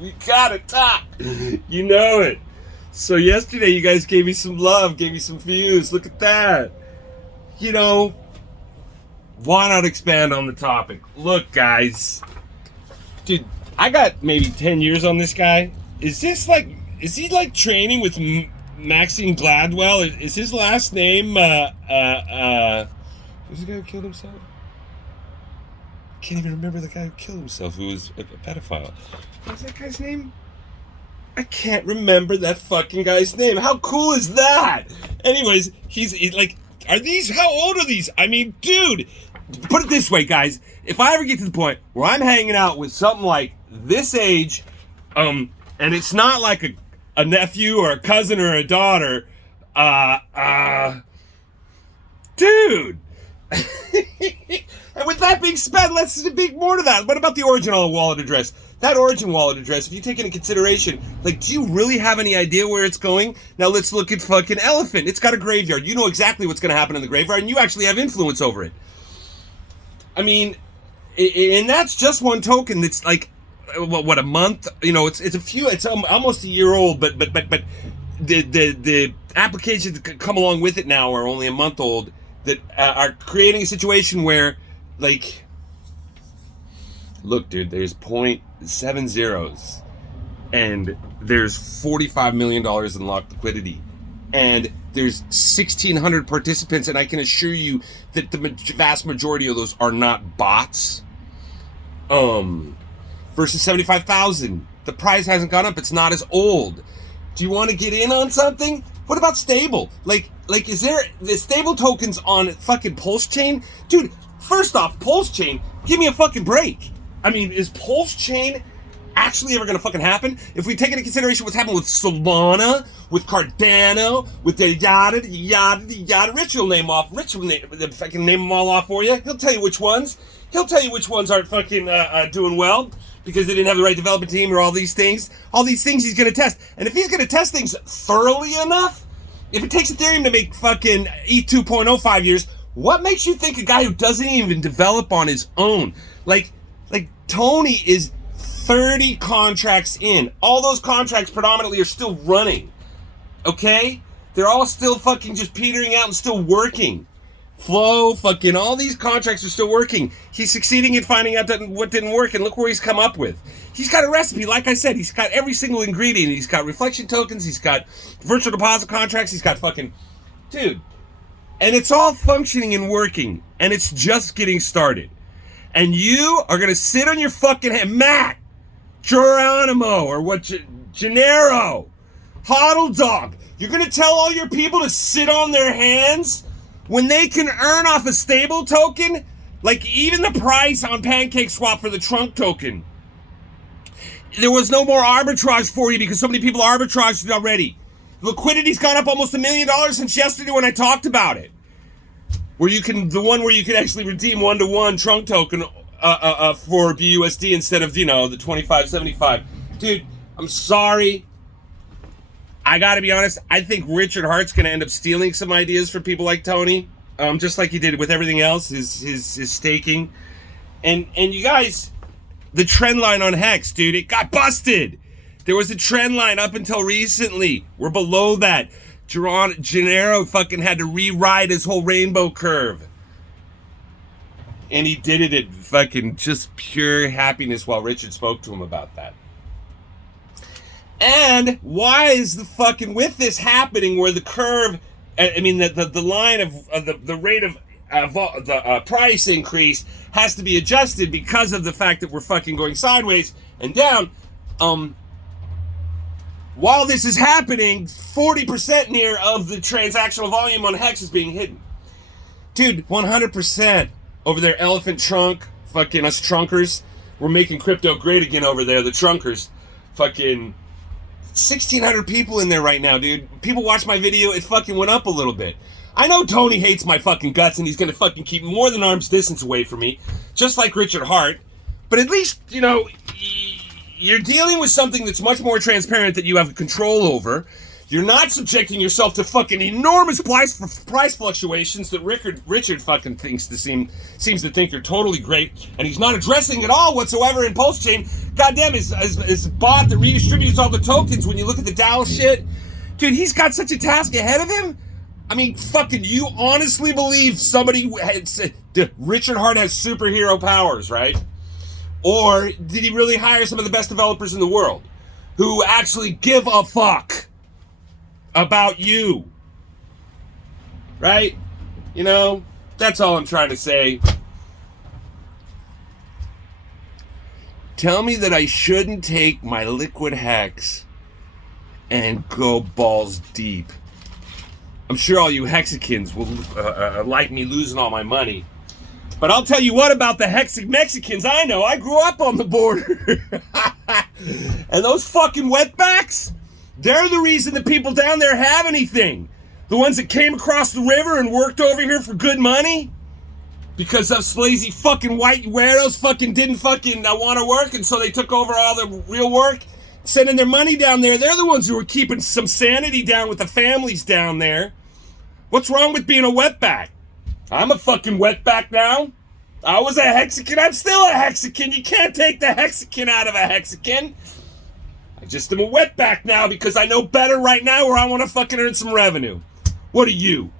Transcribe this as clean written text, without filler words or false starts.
We gotta talk. You know it. So yesterday you guys gave me some love, gave me some views. Look at that. You know, why not expand on the topic? Look, guys. Dude, I got maybe 10 years on this guy. Is he like training with Maxine Gladwell? Is his last name, who's the guy who killed himself? I can't even remember the guy who killed himself, who was a pedophile. What's that guy's name? I can't remember that fucking guy's name. How cool is that? Anyways, he's like, how old are these? I mean, dude, put it this way, guys. If I ever get to the point where I'm hanging out with something like this age, and it's not like a nephew or a cousin or a daughter, dude. And with that being said, let's speak more to that. What about the origin wallet address? That origin wallet address, if you take into consideration, like, do you really have any idea where it's going? Now let's look at fucking Elephant. It's got a graveyard. You know exactly what's going to happen in the graveyard, and you actually have influence over it. I mean, and that's just one token that's like, what, a month? You know, it's almost a year old, but the applications that come along with it now are only a month old, that are creating a situation where, like, look, dude, there's 0.70s, and there's $45 million in locked liquidity, and there's 1,600 participants, and I can assure you that the vast majority of those are not bots. Versus 75,000. The price hasn't gone up. It's not as old. Do you want to get in on something? What about stable? Like, is there the stable tokens on fucking Pulse Chain? Dude, first off, Pulse Chain, give me a fucking break. I mean, is Pulse Chain actually ever gonna fucking happen? If we take into consideration what's happened with Solana, with Cardano, with the yada, Rich will fucking name them all off for you. He'll tell you which ones. He'll tell you which ones aren't fucking doing well because they didn't have the right development team or all these things. All these things he's gonna test. And if he's gonna test things thoroughly enough, if it takes Ethereum to make fucking ETH 2.0 5 years, what makes you think a guy who doesn't even develop on his own, like Tony is 30 contracts in. All those contracts predominantly are still running. Okay? They're all still fucking just petering out and still working. Flow, fucking all these contracts are still working. He's succeeding in finding out what didn't work, and look where he's come up with. He's got a recipe. Like I said, he's got every single ingredient. He's got reflection tokens. He's got virtual deposit contracts. He's got fucking... Dude. And it's all functioning and working. And it's just getting started. And you are going to sit on your fucking head. Matt! Geronimo! Or what? Gennaro! Hodl Dog! You're going to tell all your people to sit on their hands when they can earn off a stable token? Like, even the price on PancakeSwap for the trunk token, there was no more arbitrage for you because so many people arbitraged it already. Liquidity's gone up almost $1 million since yesterday when I talked about it. The one where you can actually redeem 1-to-1 trunk token for BUSD instead of, the 25.75. Dude, I'm sorry. I gotta be honest, I think Richard Hart's gonna end up stealing some ideas for people like Tony, just like he did with everything else, his staking. And you guys, the trend line on HEX, dude, it got busted. There was a trend line up until recently. We're below that. Gennaro fucking had to rewrite his whole rainbow curve. And he did it at fucking just pure happiness while Richard spoke to him about that. And why is with this happening where the curve, the line of the rate of the price increase has to be adjusted because of the fact that we're fucking going sideways and down. While this is happening, 40% near of the transactional volume on HEX is being hidden. Dude, 100% over there, Elephant Trunk, fucking us trunkers. We're making crypto great again over there, the trunkers. Fucking 1,600 people in there right now, dude. People watch my video, it fucking went up a little bit. I know Tony hates my fucking guts and he's gonna fucking keep more than arm's distance away from me, just like Richard Hart. But at least, you're dealing with something that's much more transparent that you have control over. You're not subjecting yourself to fucking enormous price fluctuations that Richard fucking seems to think you're totally great, and he's not addressing at all whatsoever in Pulse Chain. Goddamn, his bot that redistributes all the tokens. When you look at the DAO shit, dude, he's got such a task ahead of him. I mean, fucking, you honestly believe somebody had said Richard Hart has superhero powers, right? Or did he really hire some of the best developers in the world who actually give a fuck about you? Right? You know, that's all I'm trying to say. Tell me that I shouldn't take my liquid HEX and go balls deep. I'm sure all you Hexicans will like me losing all my money. But I'll tell you what about the Hexic Mexicans I know. I grew up on the border. And those fucking wetbacks, they're the reason the people down there have anything. The ones that came across the river and worked over here for good money. Because those lazy fucking white weirdos fucking didn't fucking want to work, and so they took over all the real work, sending their money down there. They're the ones who were keeping some sanity down with the families down there. What's wrong with being a wetback? I'm a fucking wetback now. I was a Hexican. I'm still a Hexican. You can't take the Hexican out of a Hexican. I just am a wetback now because I know better right now where I want to fucking earn some revenue. What are you?